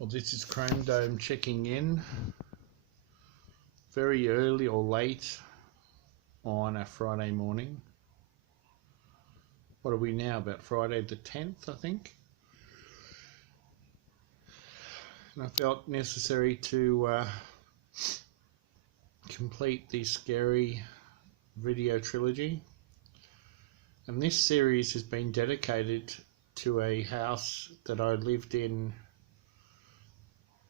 Well, this is Chrome Dome checking in very early or late on a Friday morning. What are we now, about Friday the 10th, I think? And I felt necessary to complete the scary video trilogy. And this series has been dedicated to a house that I lived in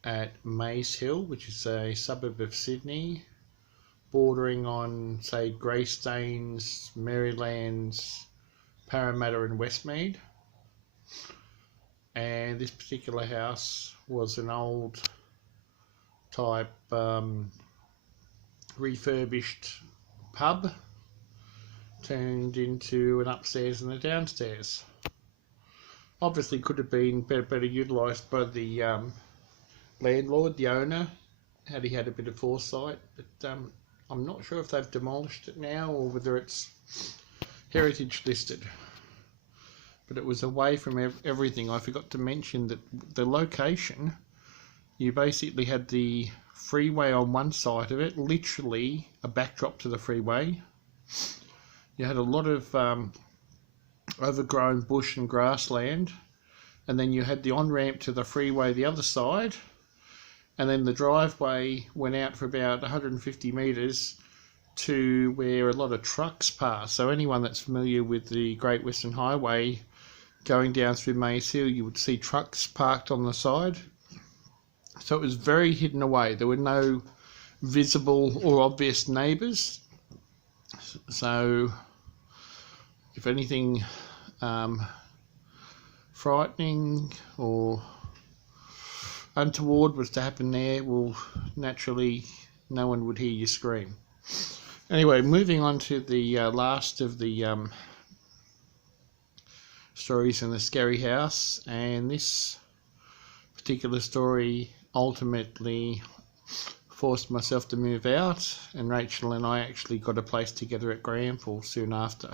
at MAYS Hill, which is a suburb of Sydney, bordering on, say, Greystanes, Marylands, Parramatta and Westmead. And this particular house was an old type refurbished pub turned into an upstairs and a downstairs. Obviously could have been better utilised by the landlord, the owner, had he had a bit of foresight, but I'm not sure if they've demolished it now or whether it's heritage listed. But it was away from everything. I forgot to mention that the location, you basically had the freeway on one side of it, literally a backdrop to the freeway. You had a lot of overgrown bush and grassland, and then you had the on-ramp to the freeway the other side, and then the driveway went out for about 150 metres to where a lot of trucks pass. So anyone that's familiar with the Great Western Highway going down through MAYS Hill, you would see trucks parked on the side. So it was very hidden away. There were no visible or obvious neighbours. So if anything frightening or untoward was to happen there, well, naturally no one would hear you scream. Anyway, moving on to the last of the stories in the scary house, and this particular story ultimately forced myself to move out, and Rachel and I actually got a place together at Granville soon after.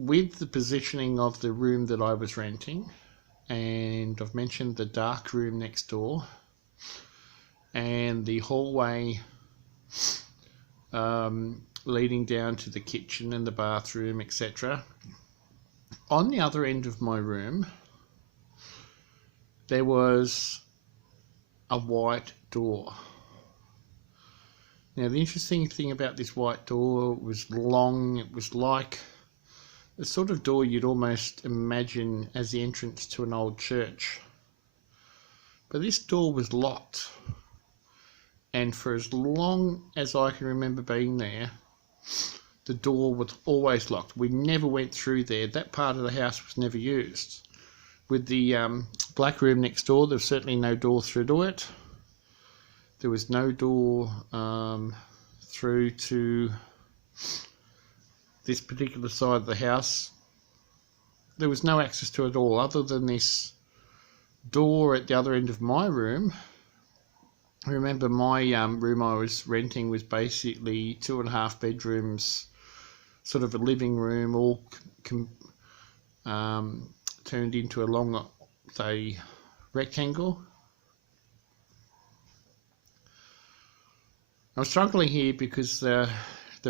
With the positioning of the room that I was renting, and I've mentioned the dark room next door and the hallway leading down to the kitchen and the bathroom, etc. On the other end of my room there was a white door. Now the interesting thing about this white door was long. It was like the sort of door you'd almost imagine as the entrance to an old church. But this door was locked, and for as long as I can remember being there, the door was always locked. We never went through there. That part of the house was never used. With the black room next door, there was certainly no door through to it. There was no door through to this particular side of the house. There was no access to it at all, other than this door at the other end of my room. I remember my room I was renting was basically 2.5 bedrooms, sort of a living room, all turned into a long, say, rectangle. I'm struggling here because the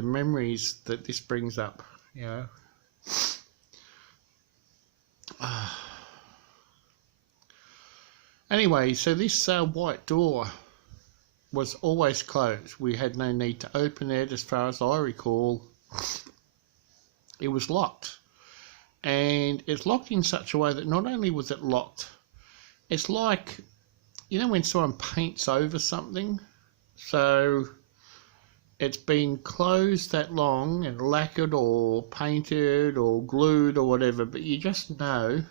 memories that this brings up, you know. Anyway, so this white door was always closed. We had no need to open it, as far as I recall. It was locked. And it's locked in such a way that not only was it locked, it's like, you know, when someone paints over something, so it's been closed that long and lacquered or painted or glued or whatever, but you just know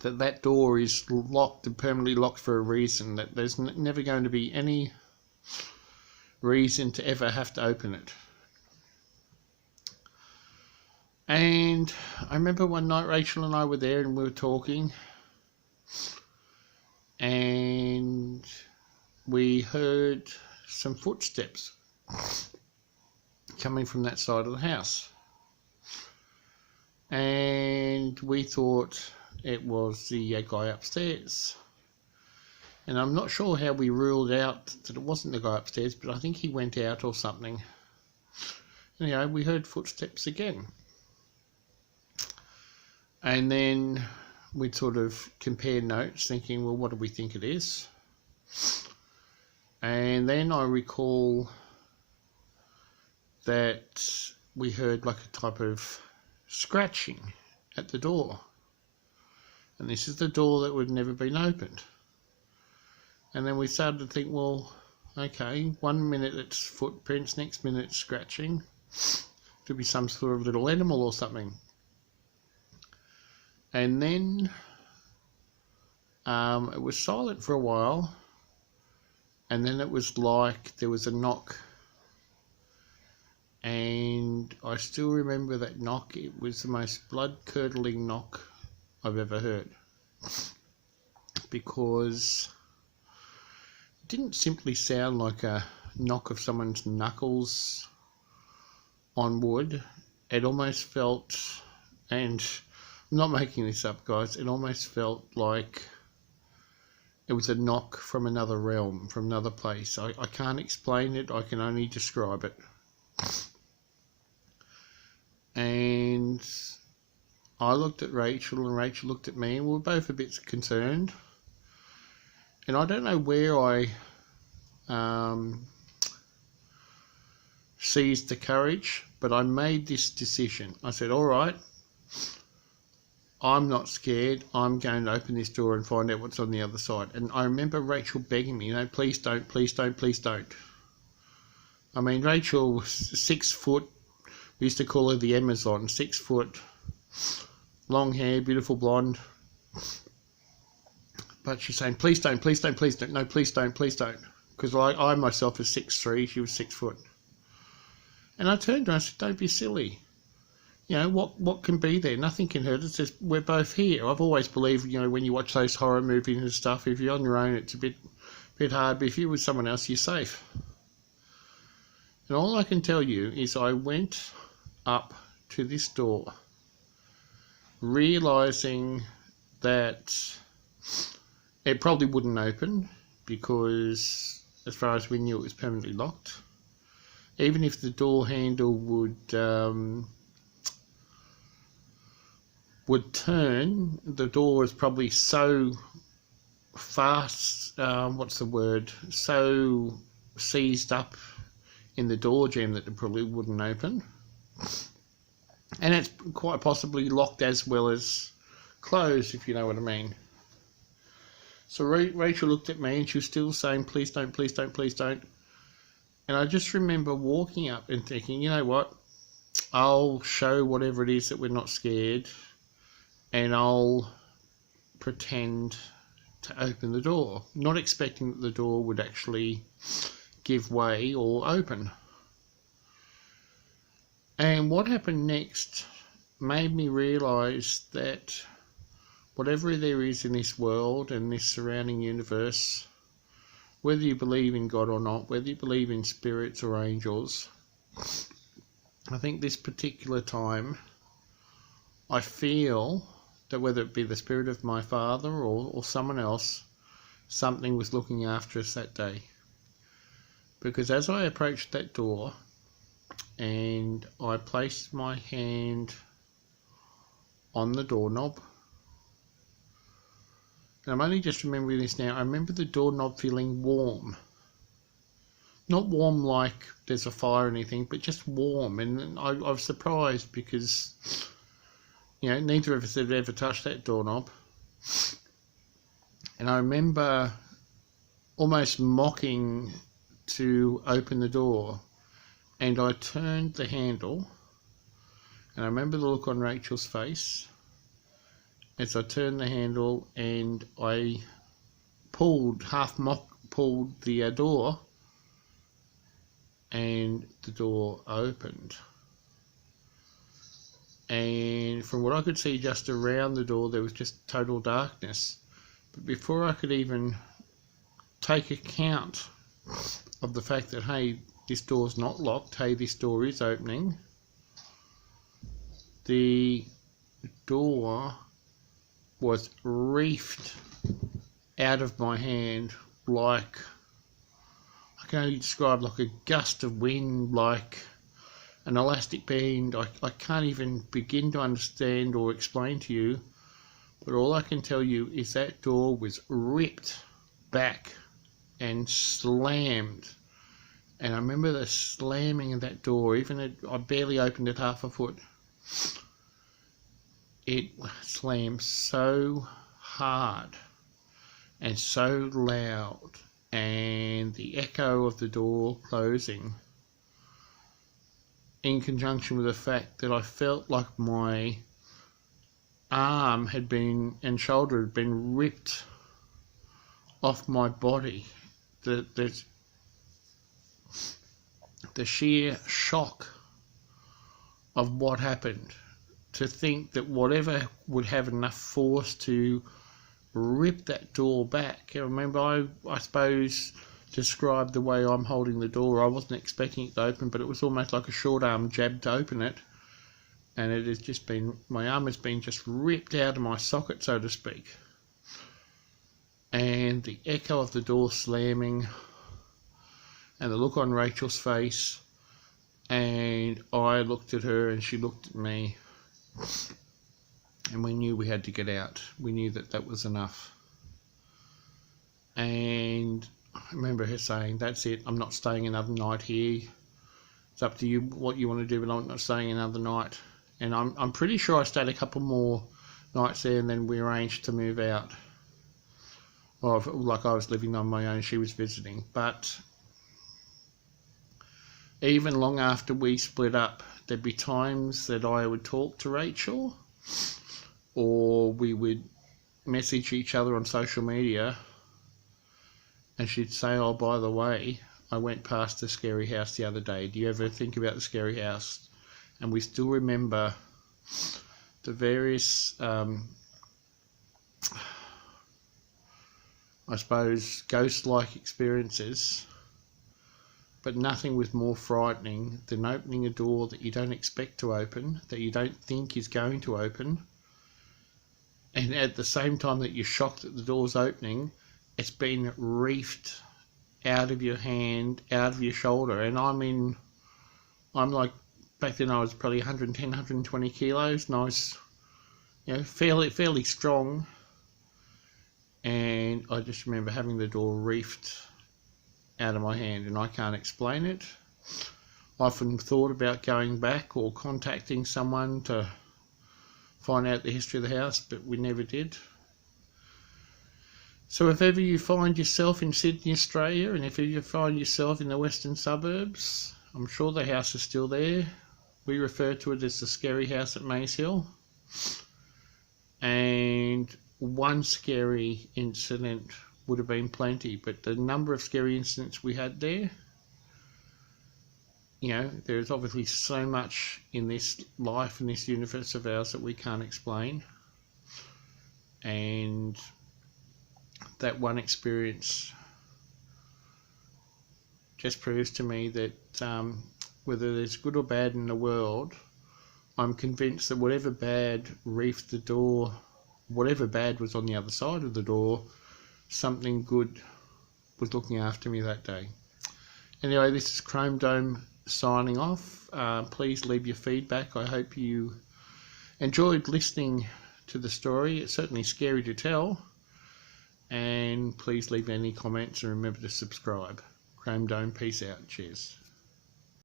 that that door is locked and permanently locked for a reason, that there's never going to be any reason to ever have to open it. And I remember one night Rachel and I were there and we were talking, and we heard some footsteps coming from that side of the house. and we thought it was the guy upstairs. And I'm not sure how we ruled out that it wasn't the guy upstairs, but I think he went out or something. Anyway, we heard footsteps again. And then we'd sort of compare notes, thinking, well, what do we think it is? And then I recall that we heard like a type of scratching at the door. And this is the door that would never been opened. And then we started to think, well, okay, 1 minute it's footprints, next minute it's scratching. Could be some sort of little animal or something. And then it was silent for a while, and then it was like there was a knock. And I still remember that knock. It was the most blood-curdling knock I've ever heard, because it didn't simply sound like a knock of someone's knuckles on wood. It almost felt, and I'm not making this up, guys, it almost felt like it was a knock from another realm, from another place. I can't explain it, I can only describe it. And I looked at Rachel, and Rachel looked at me, and we were both a bit concerned. And I don't know where I seized the courage, but I made this decision. I said, all right, I'm not scared. I'm going to open this door and find out what's on the other side. And I remember Rachel begging me, please don't, please don't, please don't. I mean, Rachel was 6 foot. We used to call her the Amazon, 6 foot, long hair, beautiful blonde. But she's saying, please don't, please don't, please don't. No, please don't, please don't. Because I myself was 6'3", she was 6 foot. And I turned to her and I said, don't be silly. What can be there? Nothing can hurt us. We're both here. I've always believed, when you watch those horror movies and stuff, if you're on your own, it's a bit hard. But if you're with someone else, you're safe. And all I can tell you is I went up to this door, realising that it probably wouldn't open, because as far as we knew, it was permanently locked. Even if the door handle would turn, the door was probably so fast, so seized up in the door jamb that it probably wouldn't open. And it's quite possibly locked as well as closed, if you know what I mean. So Rachel looked at me and she was still saying, please don't, please don't, please don't. And I just remember walking up and thinking, you know what, I'll show whatever it is that we're not scared, and I'll pretend to open the door, not expecting that the door would actually give way or open. And what happened next made me realise that whatever there is in this world and this surrounding universe, whether you believe in God or not, whether you believe in spirits or angels, I think this particular time, I feel that whether it be the spirit of my father or someone else, something was looking after us that day. Because as I approached that door and I placed my hand on the doorknob, and I'm only just remembering this now, I remember the doorknob feeling warm. Not warm like there's a fire or anything, but just warm. And I was surprised because, neither of us had ever touched that doorknob. And I remember almost mocking to open the door. And I turned the handle, and I remember the look on Rachel's face as I turned the handle, and I pulled the door, and the door opened. And from what I could see just around the door, there was just total darkness. But before I could even take account of the fact that, hey, this door's not locked, hey, this door is opening, the door was reefed out of my hand like, I can only describe like a gust of wind, like an elastic band. I can't even begin to understand or explain to you, but all I can tell you is that door was ripped back and slammed. And I remember the slamming of that door, I barely opened it half a foot. It slammed so hard and so loud, and the echo of the door closing, in conjunction with the fact that I felt like my arm and shoulder had been ripped off my body. The sheer shock of what happened, to think that whatever would have enough force to rip that door back. I remember, I suppose, describe the way I'm holding the door. I wasn't expecting it to open, but it was almost like a short arm jab to open it, and it has just been, my arm has been just ripped out of my socket, so to speak. And the echo of the door slamming, and the look on Rachel's face, and I looked at her and she looked at me, and we knew we had to get out. We knew that that was enough. And I remember her saying, "That's it, I'm not staying another night here. It's up to you what you want to do, but I'm not staying another night." And I'm pretty sure I stayed a couple more nights there, and then we arranged to move out. Well, like I was living on my own, she was visiting. But even long after we split up, there'd be times that I would talk to Rachel, or we would message each other on social media, and she'd say, "Oh, by the way, I went past the scary house the other day. Do you ever think about the scary house?" And we still remember the various, I suppose, ghost-like experiences, but nothing was more frightening than opening a door that you don't expect to open, that you don't think is going to open, and at the same time that you're shocked that the door's opening, it's been reefed out of your hand, out of your shoulder. And I'm like, back then I was probably 110, 120 kilos, and I was, fairly strong. And I just remember having the door reefed out of my hand, and I can't explain it. I often thought about going back or contacting someone to find out the history of the house, but we never did. So if ever you find yourself in Sydney, Australia, and if ever you find yourself in the western suburbs, I'm sure the house is still there. We refer to it as the scary house at MAYS Hill. And one scary incident would have been plenty, but the number of scary incidents we had there, there's obviously so much in this life, in this universe of ours, that we can't explain. And that one experience just proves to me that whether there's good or bad in the world, I'm convinced that whatever bad reefed the door, whatever bad was on the other side of the door, something good was looking after me that day. Anyway, this is Chrome Dome signing off. Please leave your feedback. I hope you enjoyed listening to the story. It's certainly scary to tell. And please leave any comments, and remember to subscribe. Chrome Dome, peace out. Cheers.